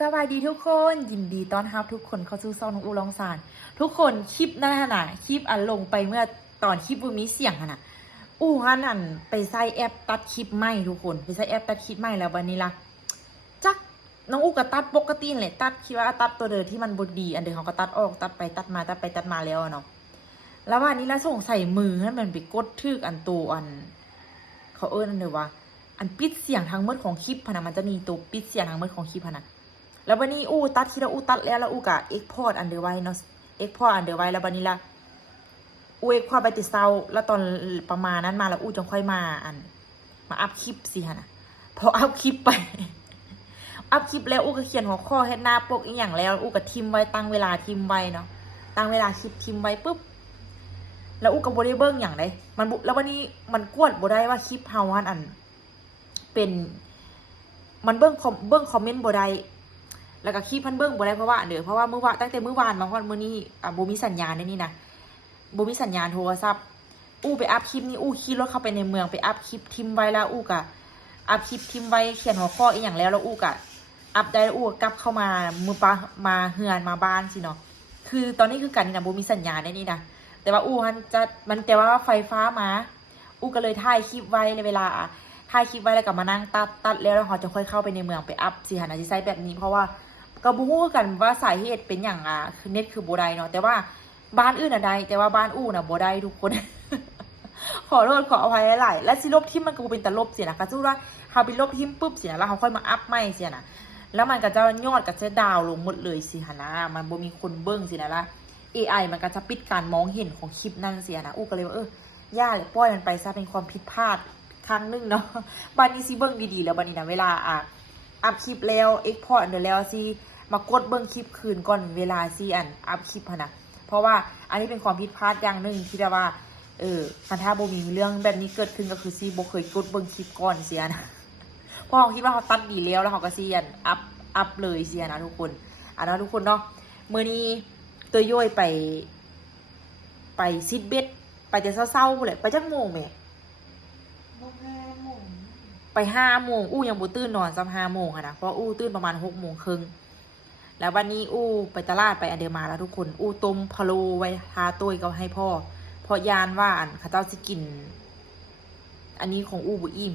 สวัสดีทุกคนยินดีต้อนรับทุกคนเข้าสู่ช่องน้องอูลองซานทุกคนคลิปนั่นน่ะคลิปลงไปเมื่อตอนคลิปมีเสียงน่ะอูฮันนั่นไปใส่แอปตัดคลิปใหม่ทุกคนไปใส่แอปตัดคลิปใหม่แล้ววันนี้ล่ะจักน้องอูก็ตัดปกติเลยตัดคิดว่าตัดตัวเดิมที่มันบดดีอันเดิมเขาก็ตัดออกตัดไปตัดมาตัดไปตัดมาแล้วเนาะแล้ววันนี้ละส่งใส่มือให้มันไปกดทึกอันตัวอันเขาอันเดียวว่าอันปิดเสียงทั้งหมดของคลิปพะนะมันจะมีตัวปิดเสียงทั้งหมดของคลิปพะนะแล้ววันนี้อู้ตัดที่เราอู้ตัดแล้วอู้กะเอ็กพอร์ตอันเดอร์ไว้เนาะเอ็กพอร์ตอันเดอร์ไว้แล้ววันนี้ละอู้เอ็กพอร์ตไปติดเซาแล้วตอนประมาณนั้นมาแล้วอู้จงค่อยมาอัพคลิปสิฮะนะพออัพคลิปไป อัพคลิปแล้วอู้ก็เขียนหัวข้อให้หน้าปกอีกอย่างแล้วอู้ก็ทิมไว้ตั้งเวลาทิมไว้เนาะตั้งเวลาคลิปทิมไว้ปุ๊บแล้วอู้ก็บ่ได้เบิ้งอย่างไรมันแล้ววันนี้มันกวดบ่ได้ว่าคลิปเฮาอันเป็นมันเบิ้งคอมเมนต์บ่ได้แล้วก็คลิปพันเบิ้งบ่ได้เพราะว่าเพราะว่ามื้อวานตั้งแต่มื้อวานมาฮอดมื้อนี้บ่มีสัญญาณนี่นะบ่มีสัญญาณโทรศัพท์อู้ไปอัพคลิปนี้อู้ขี่รถเข้าไปในเมืองไปอัพคลิปทิมไว้แล้วอู้ก็อัพคลิปทิมไว้เขียนหัวข้ออีหยังแล้วอู้ก็อัพได้อู้กลับเข้ามามือปะมาเฮือนมาบ้านสิเนาะคือตอนนี้คือกันนี่นะบ่มีสัญญาณนี่นะแต่ว่าอู้มันแต่ว่าไฟฟ้ามาอู้ก็เลยถ่ายคลิปไว้ในเวลาถ่ายคลิปไว้แล้วก็มานั่งตัดแล้วเขาจะค่อยเข้าไปในเมืองไปอัพสิหานาที่ไซต์แบบนี้เพราะว่าก็บ่ฮู้กันว่าสาเหตุเป็นอย่างคือเน็ตคือบ่ได้เนาะแต่ว่าบ้านอื่นได้แต่ว่าบ้านอู้น่ะบ่ได้ทุกคน ขอโทษขออภัยหลายและสิลบทิมมันก็เป็นตลบเสียนะก็สู้ว่าเขาไปลบทิมปุ๊บเสียแล้วเขาค่อยมาอัพใหม่เสียนะแล้วมันก็จะยอดก็จะดาวลงหมดเลยสิหนะมันบ่มีคนเบิ้งสินะละ AI มันก็จะปิดการมองเห็นของคลิปนั่นเสียนะอู้ก็เลยว่าย่าเลยปล่อยมันไปซะเป็นความผิดพลาดครั้งนึงเนาะบัดนี้สิเบิ้งดีๆแล้วบัดนี้นะเวลาอัพคลิปแล้วเอ็กพอร์ตเดี๋ยวแล้วสิมากดเบิ้งคลิปคืนก่อนเวลาสิอัพคลิปนะเพราะว่าอันนี้เป็นความผิดพลาดอย่างนึงที่ได้ว่าคันถ้าโบมีเรื่องแบบนี้เกิดขึ้นก็คือซีโบเคยกดเบิ้งคลิปก่อนเสียนะเพราะเขาคิดว่าเขาตัดดีแล้วเขาก็เสียนอัพเลยเสียนะทุกคนนะทุกคนเนาะเมื่อนี้ตัวย่อยไปซิดเบ็ดไปแต่เศร้าๆเลยไปจักโมงแม่ไป5 โมงอู้ยังบูตื่นนอนซ้ำ5 โมงนะเพราะอู้ตื่นประมาณ6 โมงครึ่งแล้ววันนี้อู้ไปตลาดไปอันเดอร์มาแล้วทุกคนอู้ต้มพะโล้ไว้ทาตุ้ยก็ให้พ่อเพราะยานว่าเขาเจ้าสิกินอันนี้ของอู้บุอิ่ม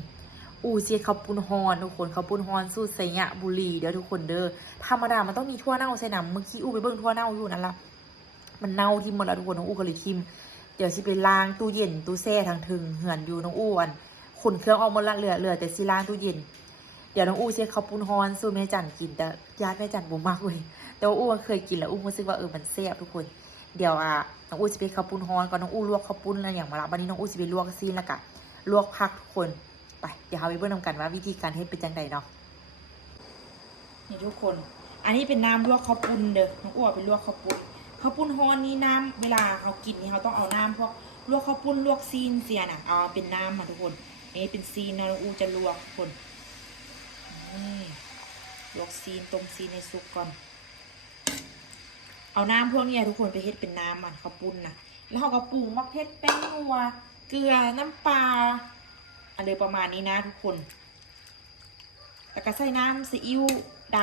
อู้เสียข้าวปุ้นฮอนทุกคนข้าวปุ้นฮอนสูตรไซยะบุรีเด้อทุกคนเด้อธรรมดามันต้องมีทั่วเน่าใส่น้ำเมื่อกี้อู้ไปเบิ่งทั่วเน่าอยู่นั่นละมันเน่าทิ่มหมดแล้วทุกคนน้องอู้ก็เลยทิ่มเดี๋ยวสิไปล้างตู้เย็นตู้แช่ทางถึงเหือนอยู่น้องอู้ขนเครื่องออกหมดละเหลือแต่สิล้างตู้เย็นเดี๋ยวน้องอู้เสียข้าวปุ้นฮอนสูตรแม่จันกินแต่ญาติแม่จันบ่มักเลยแต่ว่าอู้เคยกินแล้วอู้รู้สึกว่ามันแซ่บทุกคนเดี๋ยวน้องอู้จะไปข้าวปุ้นฮอนก่อนน้องอู้ลวกข้าวปุ้นอะไรอย่างมาละวันนี้น้องอู้จะไปลวกซีนแล้วก็ลวกผักทุกคนไปเดี๋ยวเราไปเบิ่งนำกันว่าวิธีการเฮ็ดเป็นจังไดเนาะนี่ทุกคนอันนี้เป็นน้ำลวกข้าวปุ้นเด้อน้องอู้ไปลวกข้าวปุ้นฮอนนี่น้ำเวลาเขากินนี่เขาต้องเอาน้ำพวกลวกข้าวปุ้นลวกซีนเสียน่ะเอาเป็นน้ำมาทุกคนนี่เป็นซีนนะน้องอู้จะลวกทุกคนนี่ลวกซีนต้มซีนในซุปก่อนเอาน้ำพวกนี้ทุกคนไปเฮ็ดเป็นน้ำมันข้าวปุ้นนะแล้วเขาก็ปรุงมักเผ็ดแป้งนัวเกลือน้ำปลาอันเดียวประมาณนี้นะทุกคนแล้วก็ใส่น้ำซีอิ๊วด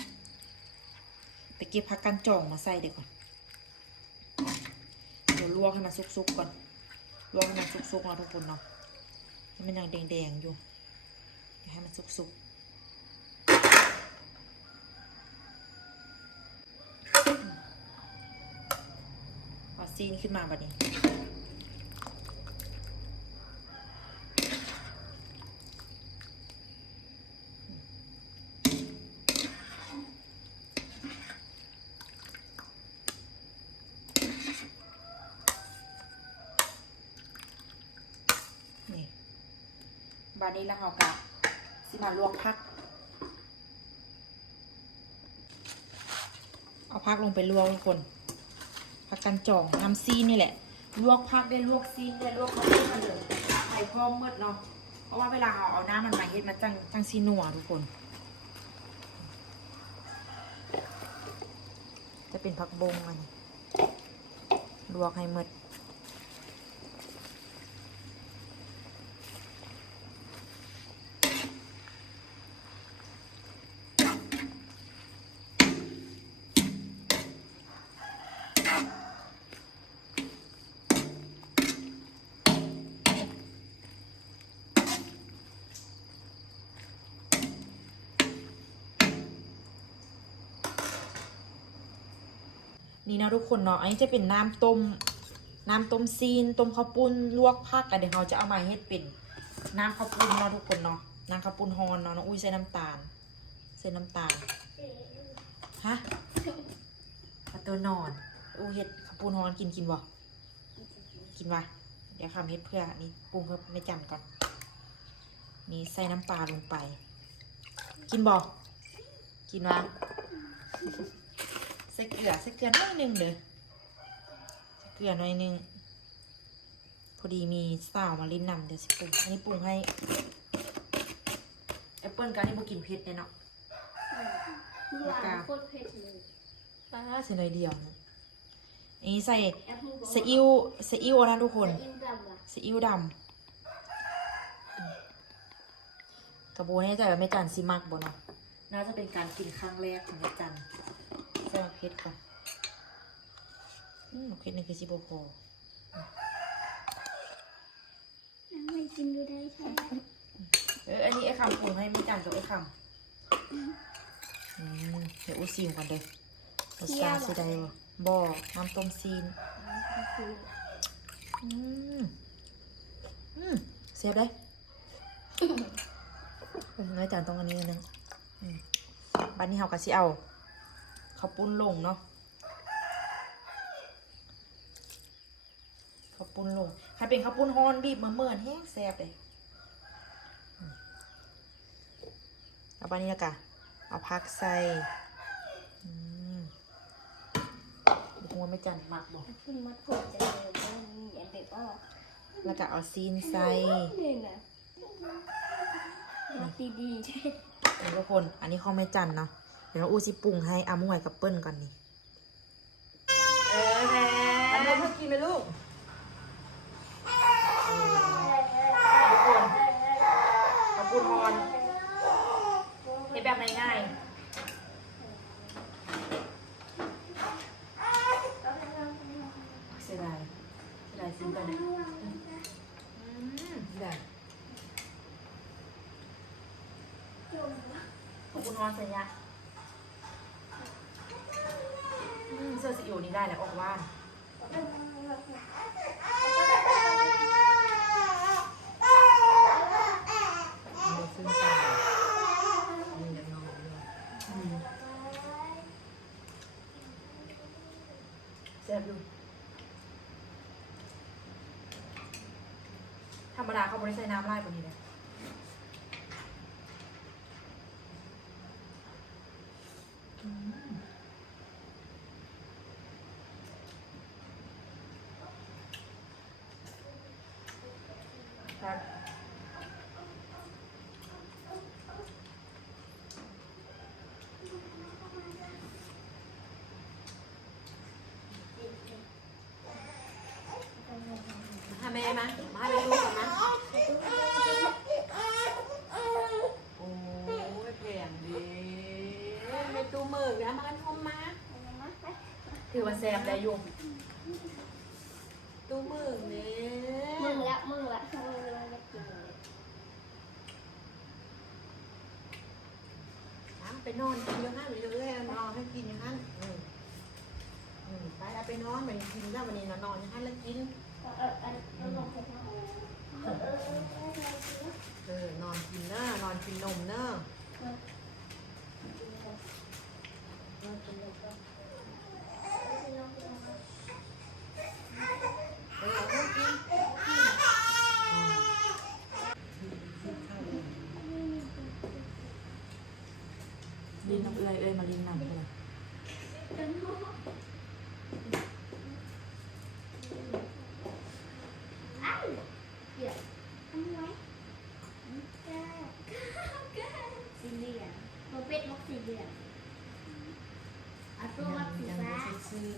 ำไปเก็บผักกันจ่องมาใส่เดี๋ยวก่อนเดี๋ยวลวกให้มันสุกๆก่อนลวกให้มันสุกๆนะทุกคนเนาะมันยังแดงๆอยู่เดี๋ยวให้มันสุกๆซีนขึ้นมาแบบนี้นี่บาดนี้แล้วเราก็สิมาลวกผักเอาผักลงไปลวกทุกคนผักกันจ่องน้ำซีนนี่แหละลวกผักได้ลวกซีนได้ลวกข้าวปุ้นมาเลยใส่พร้อมหมดเนาะเพราะว่าเวลาเอาน้ำมันมาเฮ็ดมันจังซีนัวทุกคนจะเป็นผักบงมันลวกให้หมด นี่นะทุกคนเนาะอันนี้จะเป็นน้ำต้มซีนต้มข้าวปุ้นลวกผักกันเดี๋ยวเราจะเอามาเฮ็ดเป็นน้ำข้าวปุ้นเนาะทุกคนเนาะน้ำข้าวปุ้นฮอนเนาะน้องอุ้ยใส่น้ำตาลฮะปลาตัวนอนอุ้ยเฮ็ดข้าวปุ้นฮอนกินบ่กินวะเดี๋ยวทำเฮ็ดเพื่อนี่ปรุงเพื่อไม่จำก่อนนี่ใส่น้ำปลาลงไปกินบ่กินวะใส่เกลือน้อยนึงเด้อเกลือน้อยนึงพอดีมีสาวมาลิ้นนำเดี๋ยวสิปรุงอันนี้ปรุงให้แอปเปิ้ลกันนี่บ่กินเผ็ดแน่เนาะ หวานโคตรเผ็ดเลย เสียหน่อยเดียวนะอันนี้ใส่ซีอิ๊วนะทุกคนซีอิ๊วดำกระโบแน่ใจว่าแม่จันซิมักบ่เนาะน่าจะเป็นการกินครั้งแรกของแม่จันใส่มะเขือก่อนมะเขือนี่คือซิโบโค ไม่กินดูได้ใช่ไหม อันนี้ไอ้คำปรุงให้แม่จันกับไอ้คำเดี๋ยวอุ้ยซิมก่อนเด้อรสชาติสิได้บ่น้ำต้มซีนเสียบได้น้อยจานตรงอันนี้นึงบ้านนี้เฮากะสิเอาข้าวปุ้นลงเนาะข้าวปุ้นลงถ้าเป็นข้าวปุ้นฮอนบีบเมื่อแห้งแซ่บเลยเอาบ้านนี้ละกะเอาผักใส่หัวไม่จันหมักบอก คุณมัดผมจะเจอว่ามีอันเด็กก็ แล้วก็เอาซีนใส่ เนี่ยนะมัดดีๆใช่ ทุกคนอันนี้ข้าวไม่จันเนาะเดี๋ยวเราอู้สิปรุงให้อามุ่ยกับเปิ้ลก่อนนี่แม่อันนี้เพิ่งกินไหมลูกทุกคนข้าวปุ้นฮอนเฮ็ดแบบง่ายๆเสียดายซิมกันเลยได้ขอบคุณฮอนสัญญาเสื้อสีอิ๋วนี้ได้แล้วออกว่านซึ่งตามีอย่างน้อยด้วยแซ่บอยู่ธรรมดาเขาบริใส่น้ำไล่กว่านี้เลยครับให้แม่มาให้แม่ดูก่อนนะโอ้ยแพงดีไม่ตู้มือนะมันเข้ามาถือว่าแซ่บได้ยุ่งตู้มือเนี่ย มึงละมึงละจะกินเลย ไปนอนกินอยู่ห้างเรื่อยๆนอนให้กินอยู่ห้างไปแล้วไปนอนไปกินแล้ววันนี้นอนอยู่ห้างแล้วกินนอนกินเนอะนอนกินนมเนอะลินน้ำเอ้ยมาลินน้ำเลย สีเหลืองโมเป็ดมักสีเหลืองเอาตัวมักสี ยัง ฟ้า ไม่ซื้อ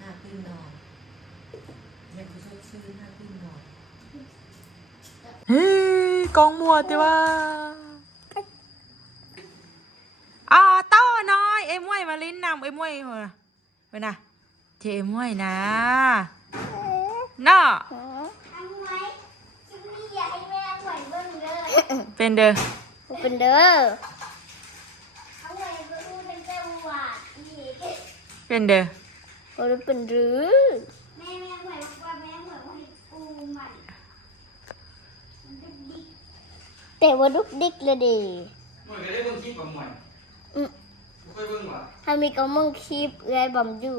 ห้าขึ้นนอนยังไม่ซื้อห้าขึ้นนอน เฮ้ยกองมัวแต่ว่าโต้น้อยเอ็มวยมาลิ้นนำเอ็มวยเหรอไปนะเจเอ็มวยนะน่ะ ทำไมจะมีอยากให้แม่หวยเบิ้งเลย เป็นเด้อ เป็นเด้อเอาหวยเบิ้งเป็นเจ้าหวาดอีก เป็นเด้อ โอ้ยเป็นรื้อแม่เหมือนว่าแม่เหมือนว่าปูใหม่แต่ว่าดุกดิกเลยดิ หน่วยก็ได้เบิ่งคลิปกับหน่วยบ่เคยเบิ่งว่ะ ถ้ามีก็มึงคลิปเอ้ยบอมอยู่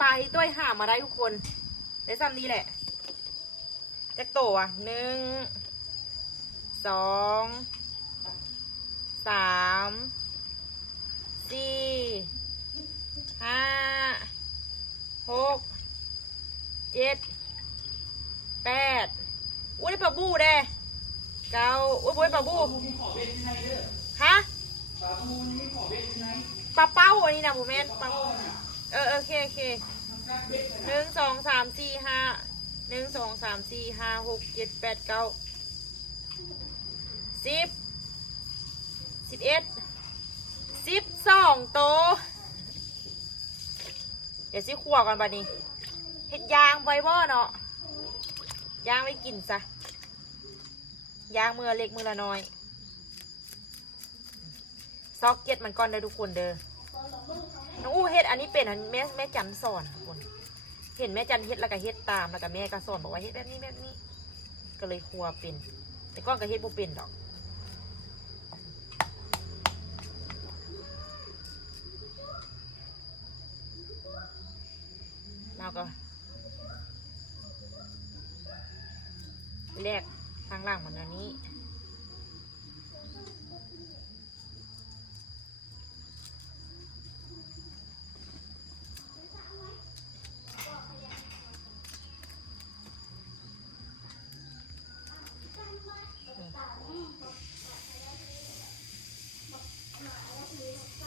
ปลาที่ต้วยหามาได้ทุกคนได้ซ้ำนี้แหละจักโตอ่ะ1 2 3 4 5 6 7 8อุ้ยได้ปลาบูเด้9อุ้ยปลาบู มีขอเบ็ดที่ไหนเด้อ ฮะ ปลาบูนี่มีขอเบ็ดที่ไหน ปลาเป้าอันนี้นะผมแม่นปลา พ่อน่ะ โอเค1 2 3 4 5 1 2 3 4 5 6 7 8 9 10 11 12โตวเดี๋ยวสิขั่วก่อนบัดนี้เฮ็ดยางไว้บ่เนาะยางไว้กินซะยางมือเล็กมือละน้อยซอกเก็ตมันก่อนเด้อทุกคนเด้อน้องอู้เฮ็ดอันนี้เป็นอันแม่จันสอนทุกคนเห็นแม่จันเฮ็ดแล้วก็เฮ็ดตามแล้วก็แม่ก็สอนบอกว่าเฮ็ดแบบนี้ก็เลยครัวเป็นแต่ก่อนก็เฮ็ดบ่เป็นดอกเราก็แลกข้างล่างมันอันนี้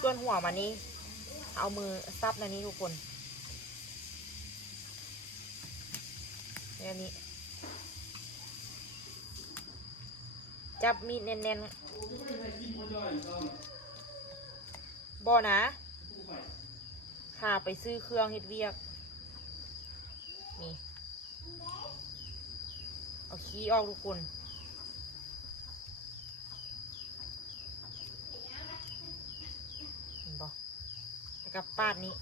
ส่วนหัวมันนี้เอามือซับในนี้ทุกคนอันนี้จับมีดแน่นๆบ่นะข้าไปซื้อเครื่องเฮ็ดเวียกนี่เอาขี้ออกทุกคนเห็นบ่แล้วก็ปาดนี้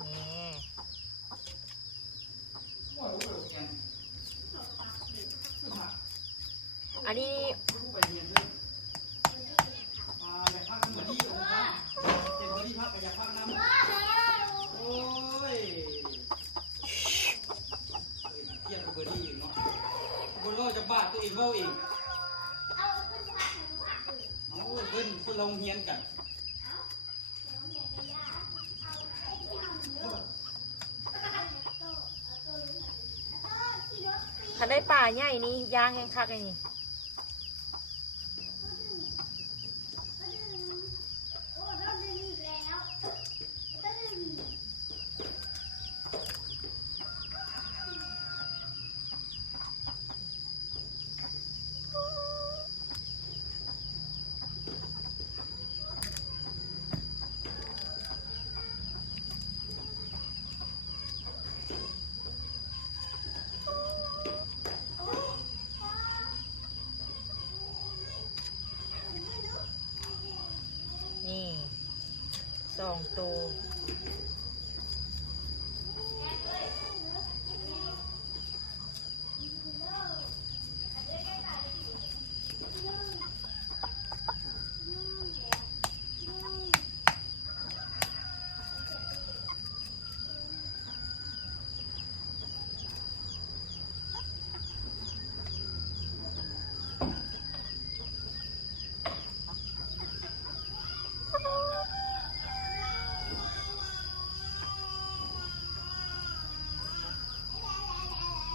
นี่อันนี้โอ้ยเทียบกับเบอร์ดี้อีกเนาะบนโลกจะบาดตัวเองเว้าเองเอาเพิ่นลงเฮียนกัน คันได้ป่าใหญ่นี่ย่างแห้งคักไอ้นี่นี่2 ตัว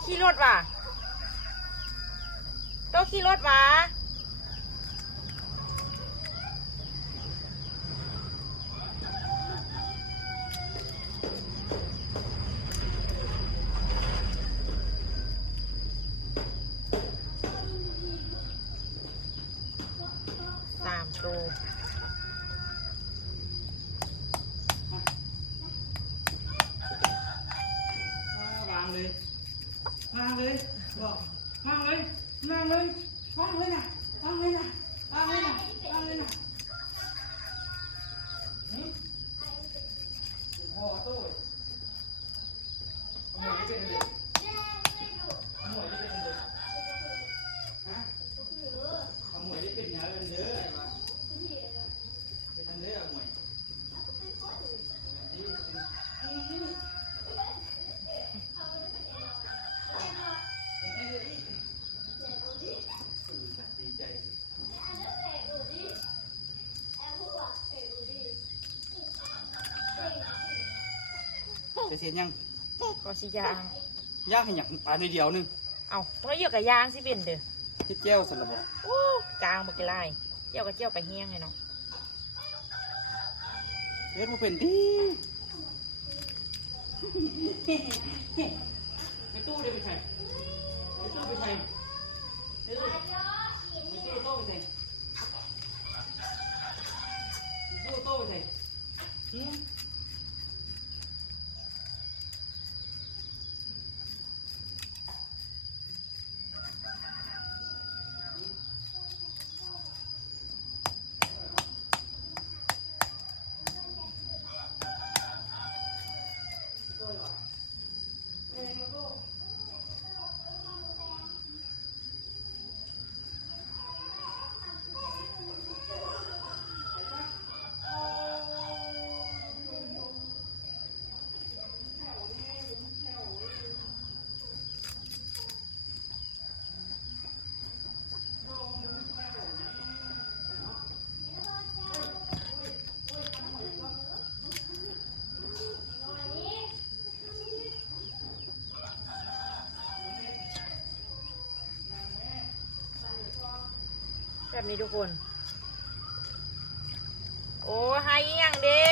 ขี่รถว่ะโตขี่รถว่ะ3 ตัว วางเลยบอกวางเลยวางเลยนะวางเลยนะ เสียยัง ก็สิยาง ย่างให้หยักปลาในเดียวนึง เอามันก็เยอะกับยางสิเป็นเด้อ ที่เจ้าสลับบอก โอ้กลางบักไล่เจียวกับเจียวไปเฮี้ยงไงเนาะ เฮ็ดมาเป็นดีในตู้เดี๋ยวไปใส่ในตู้ไปใส่ในตู้ไปใส่ตู้ไปใส่ตู้ไปใส่หืม แบบนี้ทุกคน โอ้ให้อีหยังเด้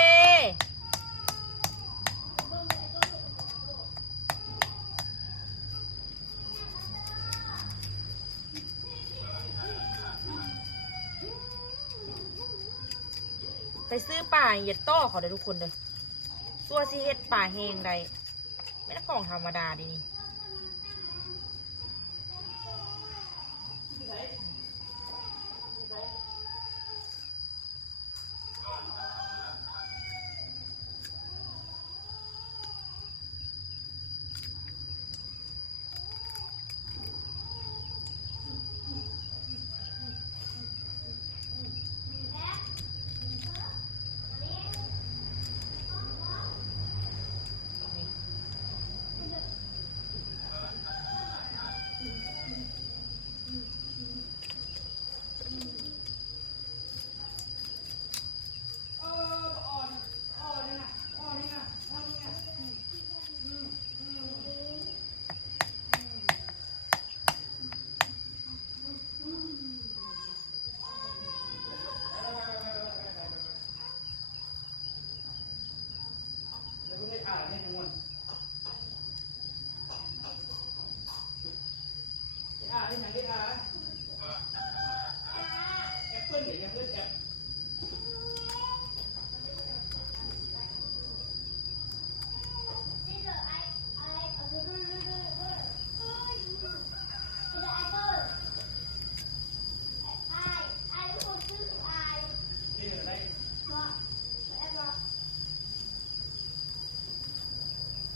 ไปซื้อป่าอย่าต้อเขาเด้อทุกคนเด้อตัวซีเฮ็ดป่าแหงใดไม่ได้ของธรรมดาดีนี่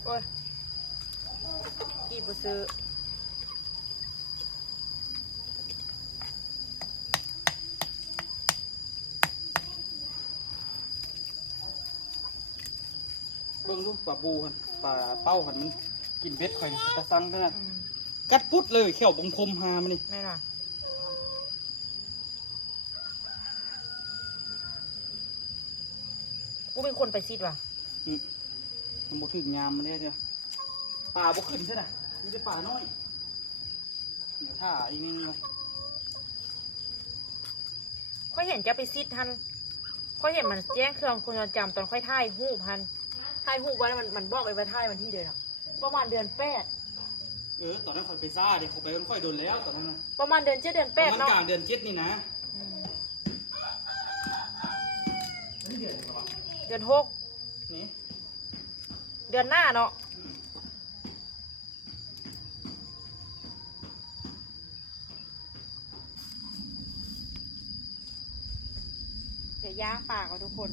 โอ้ยกี่บุซื้อเบิ่งลูกปลาบูกันปลาเป้ากันมันกินเบ็ดข่อยนี่กระซังขนาด อืม กัดปุ๊ดเลยเขี้ยวบงคมหามันนี่ ไม่ล่ะกูเป็นคนไปซิดว่ะ มันบ่ถึงยามมันได้เด้อปลาบ่ขึ้นใช่ไหมมีแต่ปลาน้อยเดี๋ยวท่าอีกนิดนึง ค่อยเห็นแกไปซิดทันค่อยเห็นมันแจ้งเครื่องคุณจำตอนค่อยถ่ายหูปทันถ่ายหูปไว้แล้วมันบอกเลยว่าถ่ายวันที่เดือนอะประมาณเดือนแปด ตอนนั้นข่อยไปซ่าเดี๋ยวเขาไปค่อยโดนแล้วตอนนั้นนะ ประมาณเดือนเจ็ดเดือนแปด มัน เนาะ กลางเดือน7นี่นะ อืม อันนี้เดือนอะไรวะ เดือนหก นี่ เดือนหน้าเนาะเดี๋ยวย่างปากก่อนทุกคน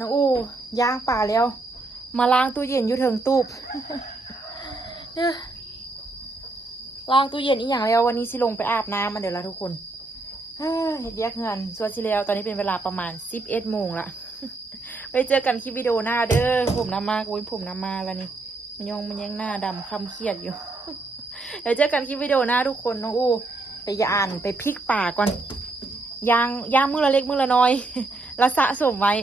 น้องอูย่างป่าแล้ว มาล้างตู้เย็นอยู่เถิงตูบ ล้างตู้เย็นอีกอย่างแล้ววันนี้สิลงไปอาบน้ำมันเดี๋ยวละทุกคนเฮ็ดแยกเงินส่วนสิแล้วตอนนี้เป็นเวลาประมาณ11 โมงละ ไปเจอกันคลิปวิดีโอหน้าเด้อผมน้ำมากโอ้ยผมน้ำมาแล้วนี่มันยองมันยังหน้าดำคำเครียดอยู่ เดี๋ยวเจอกันคลิปวิดีโอหน้าทุกคนน้องอูไปย่านไปพลิกป่าก่อนย่างมือละเล็กมือละน้อย แล้วสะสมไว้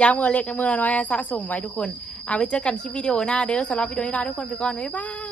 ย่างมือละเล็กมือละน้อยสะสมไว้ทุกคนเอาไปเจอกันคลิปวิดีโอหน้าเด้อสำหรับวิดีโอนี้ลาทุกคนไปก่อนบ๊ายบาย